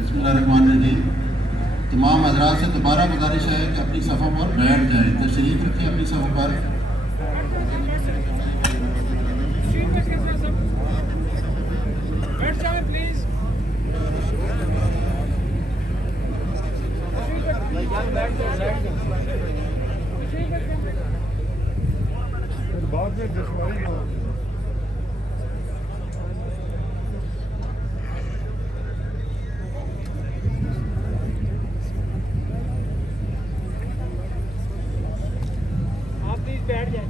बिस्मिल्लाहिर्रहमानिर्रहीम। तमाम हज़रात से दोबारा गुजारिश है कि अपनी सफ़ों पर बैठ जाएं, तशरीफ रखें अपनी सफ़ों पर। बैठ जाए आप भी बैठ जाए।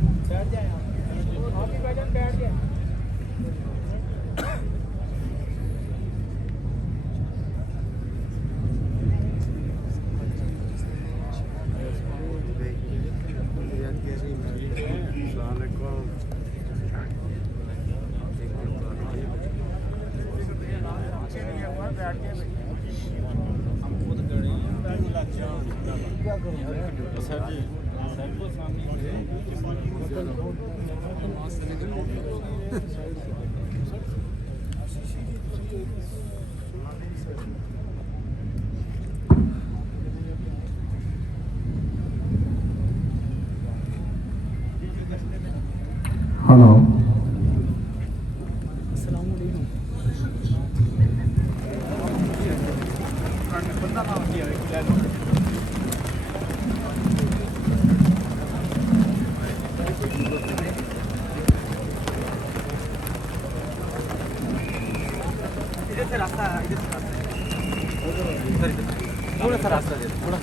हेलो रास्ता थोड़ा सा रास्ता दे थोड़ा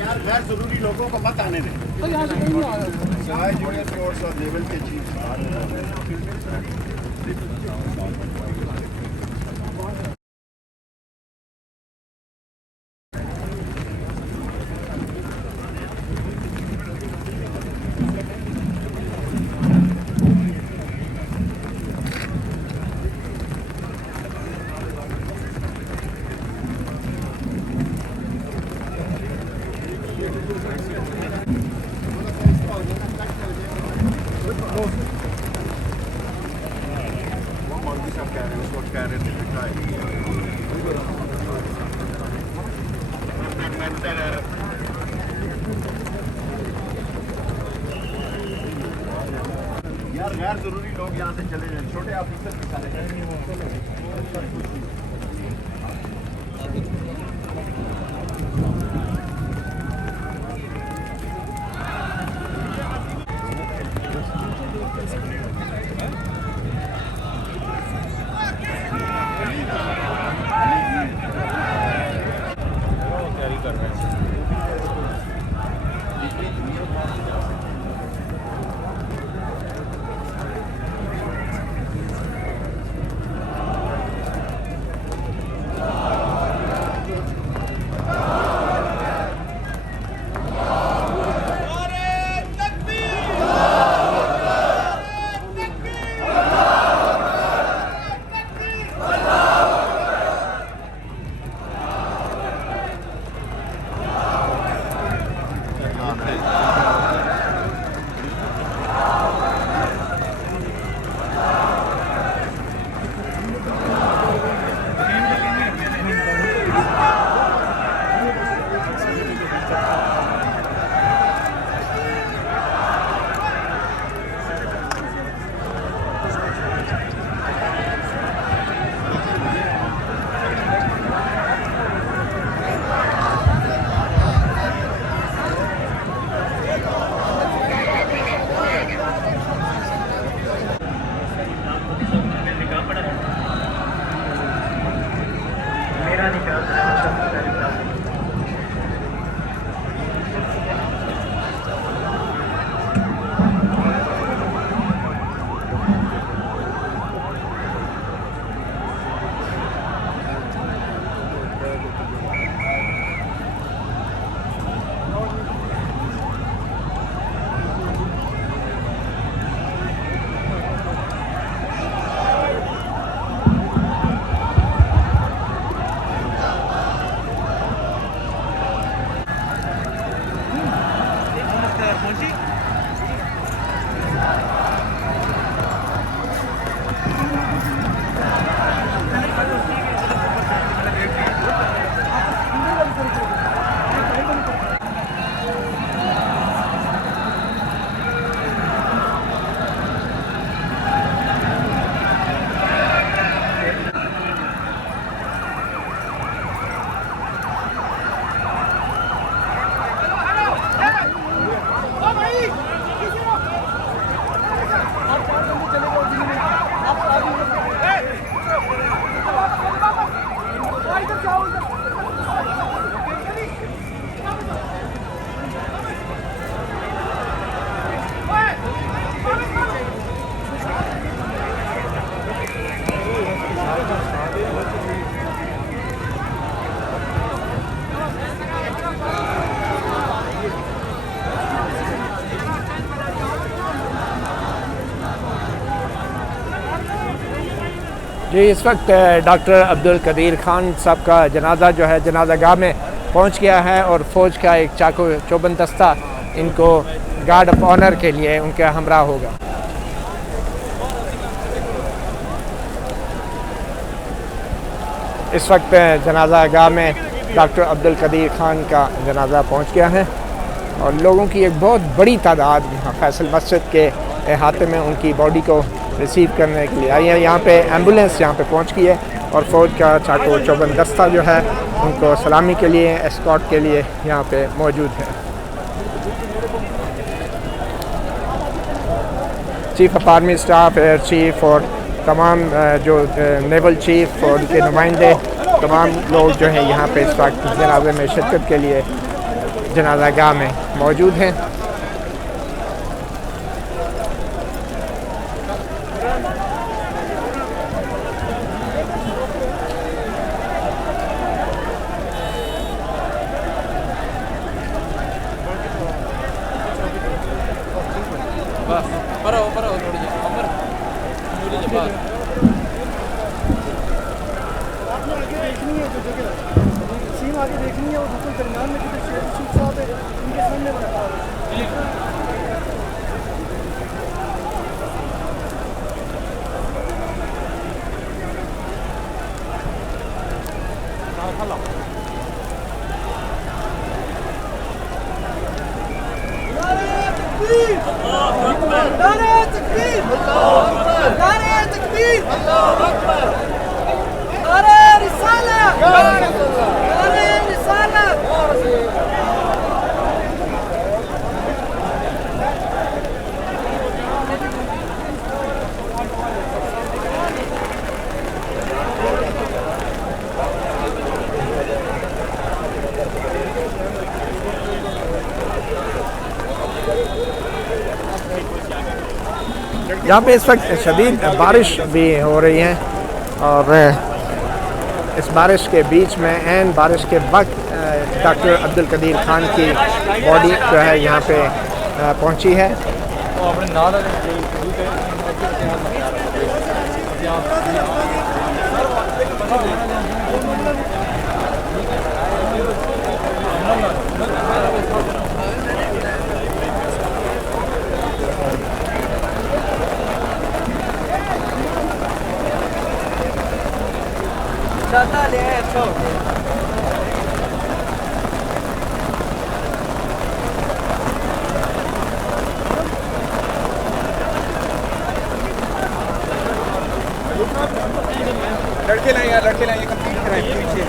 यार गैर जरूरी लोगों को मत आने दें। सवाई जूनियर स्पोर्ट्स और लेवल के चीफ यार गैर जरूरी लोग यहाँ से चले जाए, छोटे ऑफिसर भी सारे जी इस वक्त डॉक्टर अब्दुल कदीर खान साहब का जनाजा जो है जनाजा गाह में पहुंच गया है और फ़ौज का एक चाको चौबंद दस्ता इनको गार्ड ऑफ ऑनर के लिए उनके हमरा होगा। इस वक्त जनाजा गाह में डॉक्टर अब्दुल कदीर खान का जनाजा पहुंच गया है और लोगों की एक बहुत बड़ी तादाद यहाँ फैसल मस्जिद के अहाते में उनकी बॉडी को रिसीव करने के लिए आई है। यहाँ पे एम्बुलेंस यहाँ पे पहुँच गई है और फ़ौज का चाको चौबंद दस्ता जो है उनको सलामी के लिए एस्कॉर्ट के लिए यहाँ पे मौजूद है। Chief of army staff, air chief और तमाम जो नेवल चीफ और उनके नुमाइंदे तमाम लोग जो हैं यहाँ पे इस वक्त जनाजे में शिरकत के लिए जनाजा गाह में मौजूद हैं। आगे देखनी है और बिल्कुल दरमियान में जो शेर रशीद साहब है उनके सामने रखा है। तकबीर, अल्लाहू अकबर, नारे रिसालत, नारे रिसालत। यहाँ पे इस वक्त शदीद बारिश भी हो रही है और इस बारिश के बीच में एन बारिश के वक्त डॉक्टर अब्दुल कदीर खान की बॉडी जो है यहाँ पे पहुँची है। लड़के लाए यार, लड़के लाए, कंप्लीट कराएं पीछे।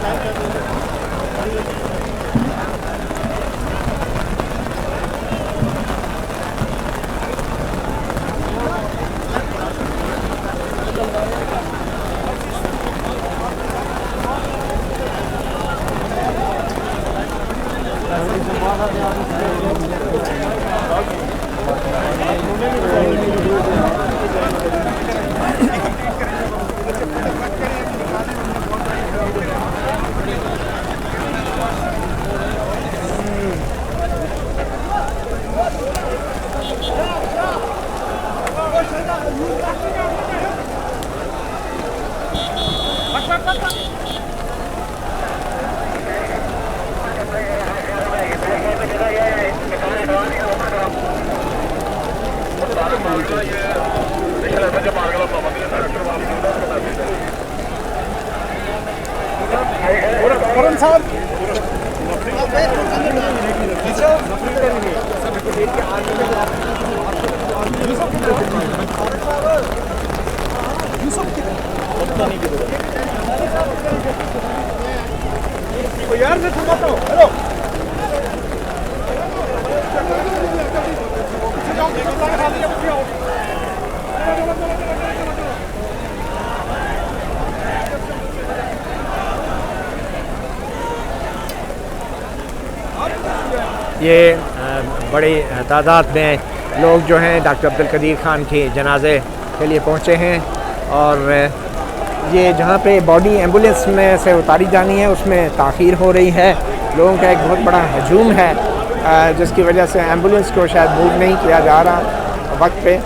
यार मैं थमाता हूँ। हेलो ये बड़ी तादाद में लोग जो हैं डॉक्टर अब्दुल कदीर खान के जनाजे के लिए पहुँचे हैं और ये जहाँ पे बॉडी एम्बुलेंस में से उतारी जानी है उसमें ताख़ीर हो रही है। लोगों का एक बहुत बड़ा हजूम है जिसकी वजह से एम्बुलेंस को शायद मूव नहीं किया जा रहा वक्त पे।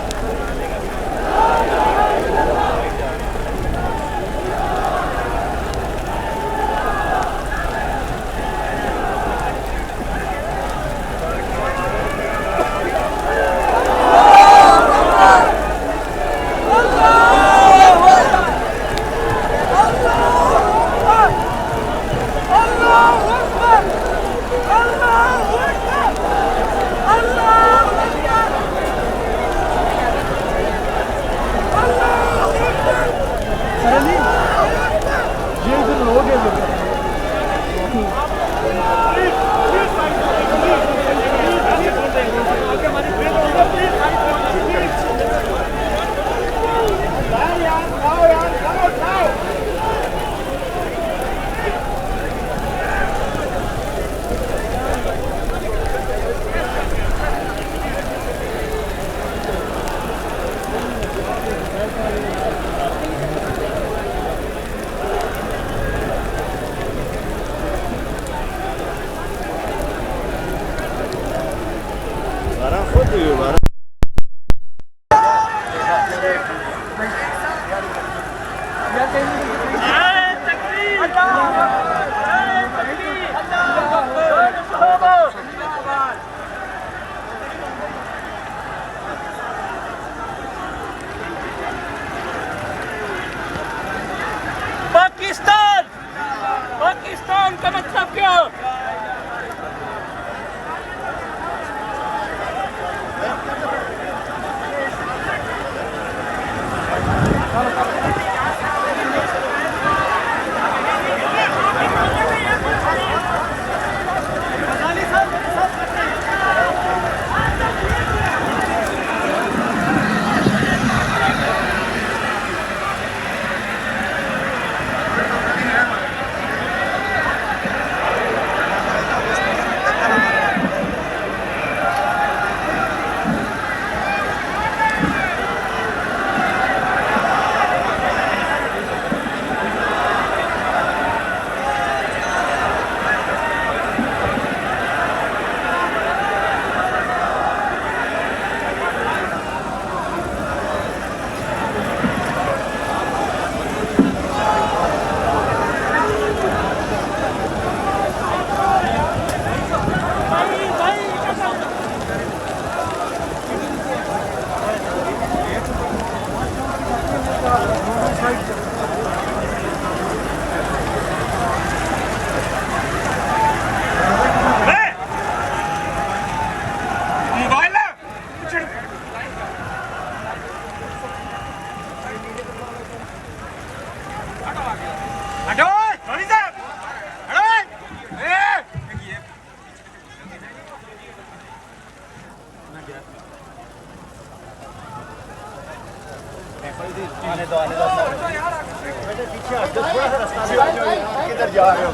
किधर जा रहे हो?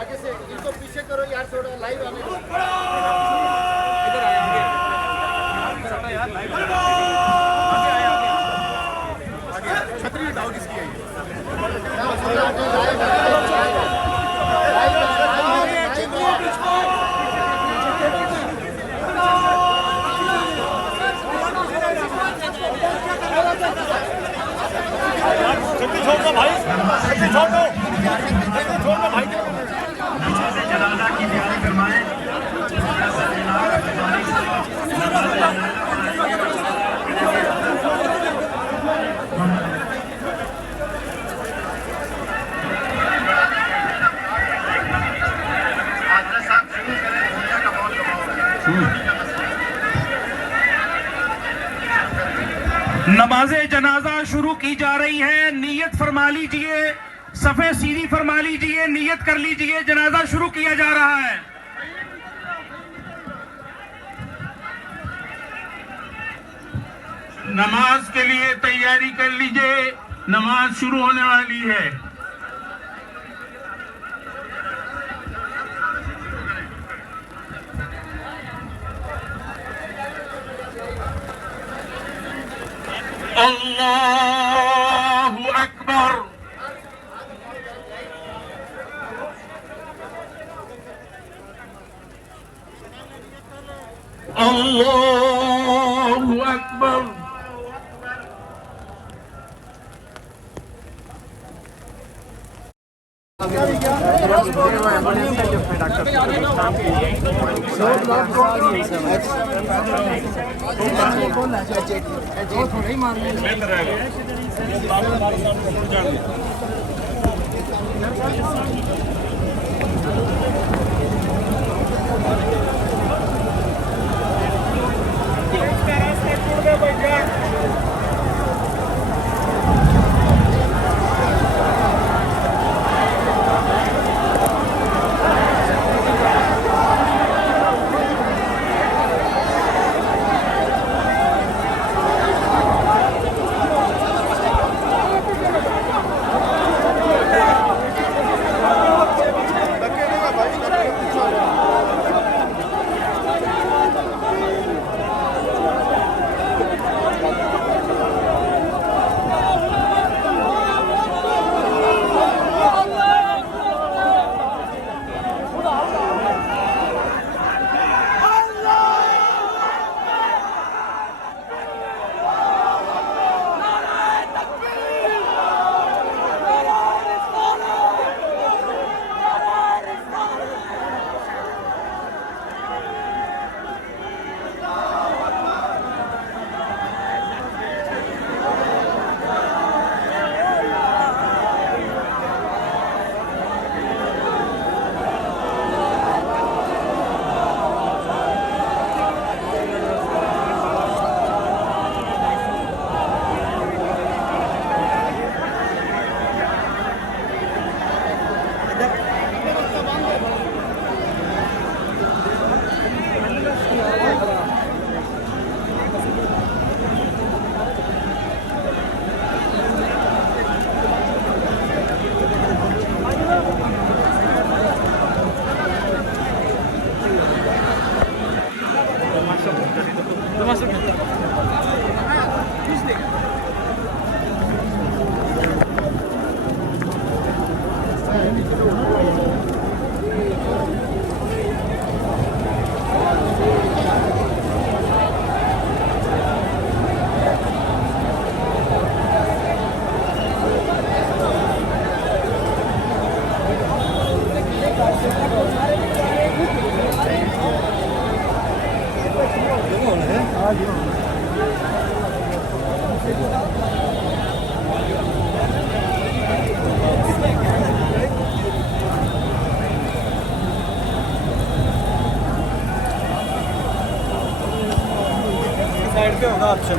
आगे से इनको पीछे करो यार, थोड़ा लाइव आने दो। छतरी हटाओ किसकी है? छतरी छोड़ दो भाई, छतरी छोड़ दो, छतरी छोड़ दो भाई। जनाजा की तैयारी करवाएं। नमाज़े जनाजा शुरू की जा रही है। नियत फरमा लीजिए, सफ़े सीधी फरमा लीजिए, नियत कर लीजिए, जनाजा शुरू किया जा रहा है। नमाज के लिए तैयारी कर लीजिए, नमाज शुरू होने वाली है। अल्लाहु अकबर। अल्लाहु अकबर। साइड पे होगा ऑप्शन।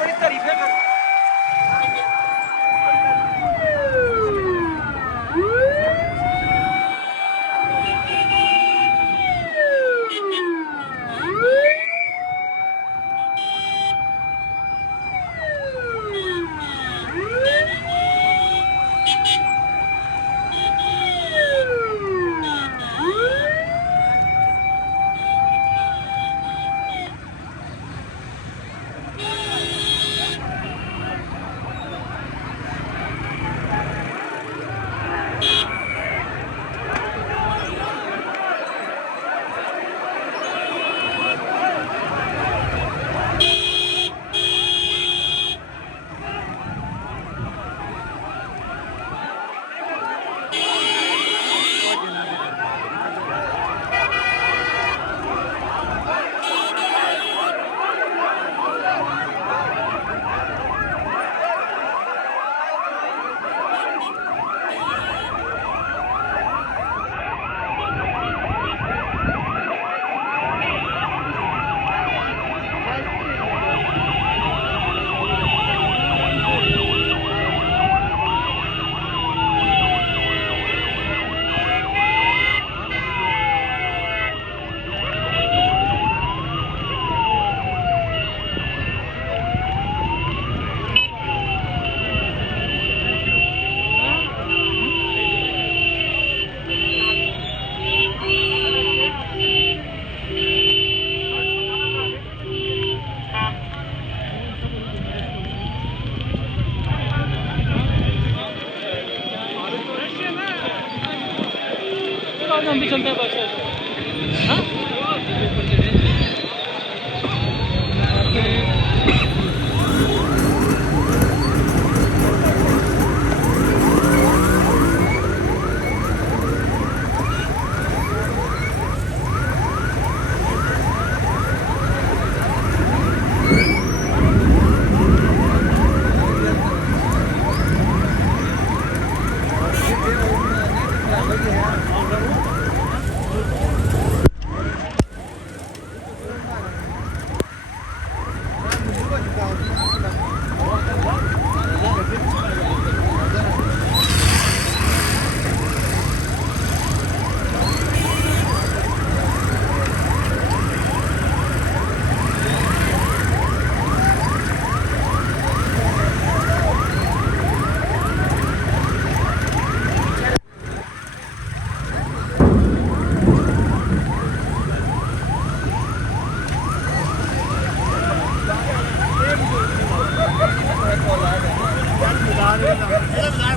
बड़ी तारीफें कर हम भी चलते हैं बस। हाँ बता